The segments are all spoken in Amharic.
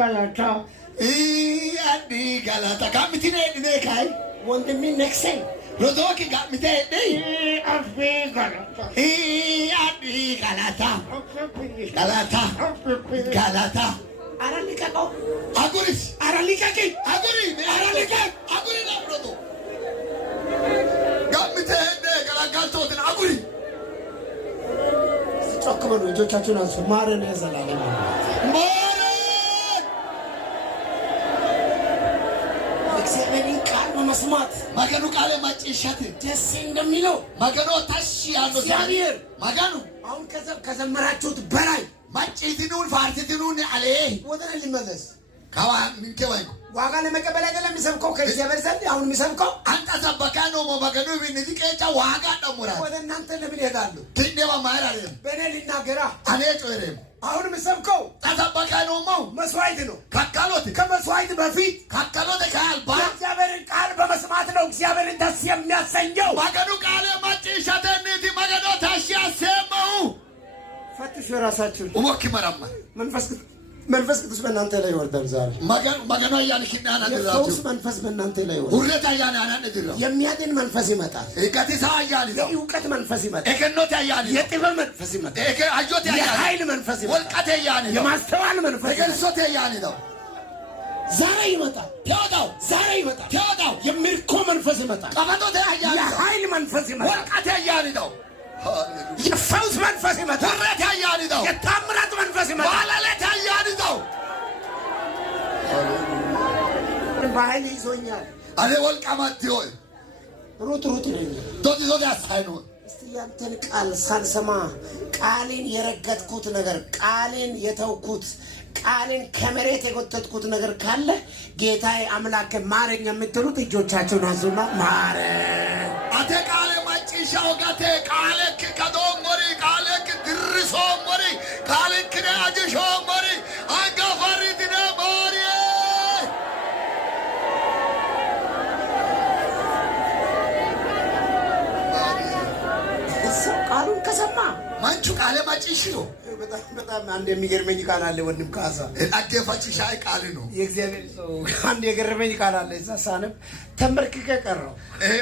galata. Adi galata. Gamitine ne kai. Wondemi nexen. Rodoki gamite ne. Afi galata. Adi galata. Galata. Galata. Aralika ko. Aguris. Aralika ki. Aguri. Aralika. Aguri na rodo. Gamite ne galagalto den aguri. Chokkamano ልጆቻችሁን አንሱ ማረን ያዘላለም ማረን እግዚአብሔርን ቃል በመስማት ማገኑ ቃል ማጭሻት ደስ እንደሚለው ማገኑ ታሽ ያለው እግዚአብሔር ማገኑ አሁን ከዘመራችሁት በላይ ማጭቲኑን ፋርቲኑን አለ ወደ ሊመለስ ካዋ ምንከዋይ ዋጋ ለመቀበል አይደለም የሚሰብከው ከእግዚአብሔር ዘንድ አሁን የሚሰብከው አንተ ሰበካ ነው ማገኑ ቢንዲቀጫ ዋጋ ደሙራ ወደ እናንተ ለምን ይሄዳሉ ትንደባ ማራለ በእኔ ሊናገራ አኔ ጮሬም አሁን የሚሰብከው ተሰበካ ነው መስዋዕት ነው ካካሎት ከመስዋዕት በፊት ካካሎት ካልባ እግዚአብሔርን ቃል በመስማት ነው እግዚአብሔርን ደስ የሚያሰኘው ማገኑ ቃል ማጭሻተንቲ ማገኑ ታሽ ያሰማው ፈትሹ ራሳችሁን ወሞክ መራማ መንፈስ ቅዱስ በእናንተ ላይ ይወርዳል ዛሬ ማገኑ ያልኪናና ድራቱ የፈውስ መንፈስ በእናንተ ላይ ይወርዳል ሁረታ ያናና ድራቱ የሚያድን መንፈስ ይመጣል እከቲሳ ያያል የእውቀት መንፈስ ይመጣል እከኖት ያያል የጥበብ መንፈስ ይመጣል አጆት ያያል የኃይል መንፈስ ይመጣል ወልቀት ያያል የማስተዋል መንፈስ እከንሶት ያያል ነው ዛሬ ይመጣል ተወጣው ዛሬ ይመጣል ተወጣው የሚርኮ መንፈስ ይመጣል ቀበቶት ያያል የኃይል መንፈስ ይመጣል ወልቀት ያያል ነው የፈውስ መንፈስ ይመጣል ሁረት ያያል ነው የታምራት መንፈስ ይመጣል ባለለት ያያል ነው በኃይል ይዞኛል አለ ወልቀማት ይሆን ሩጥ ነኝ ዶት ያሳይኑ እስቲ ያንተን ቃል ሳልሰማ ቃልን የረገጥኩት ነገር ቃልን የተውኩት ቃልን ከመሬት የጎተትኩት ነገር ካለ ጌታዬ አምላክ ማረኝ የምትሉት እጆቻችሁን አንሱና ማረኝ አተ ቃል ማጭሻው ጋቴ ቃልክ ከዶሞሪ ቃልክ ድርሶ ሞሪ ቃልክ ነአጅሾ ሞሪ አንጋፋሪት ነ ሞሪ ቃሉን ከሰማ ማንቹ ቃለ ማጭሽዮ በጣም አንድ የሚገርመኝ ቃል አለ ወንድም ካሳ አደፋጭሻ ቃል ነው የእግዚአብሔር ሰው አንድ የገረመኝ ቃል አለ እዛ ሳነብ ተንበርክከ ቀረው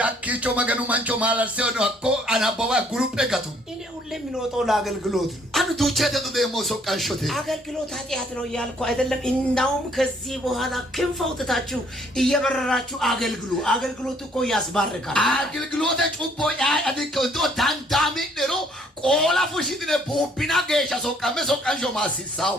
አኪቾ መገኑ ማንቾ ማለት ሲሆን እኮ አናባባ ግሩፕ ነገቱ እኔ ሁሌ የሚወጣው ለአገልግሎት ነው አንዱ ዶቼ ተደሞ ሶቃሾቴ አገልግሎት ኃጢአት ነው ያልኩ አይደለም እንዳውም ከዚህ በኋላ ክንፍ አውጥታችሁ እየበረራችሁ አገልግሎት እኮ ያስባርካል አገልግሎት ጩቦ ያ አድከው ዳንዳሚ ነው ቆላ ፉሽት ነው ቦቢና ገሻ ሶቃመ ሶቃሾ ማሲሳው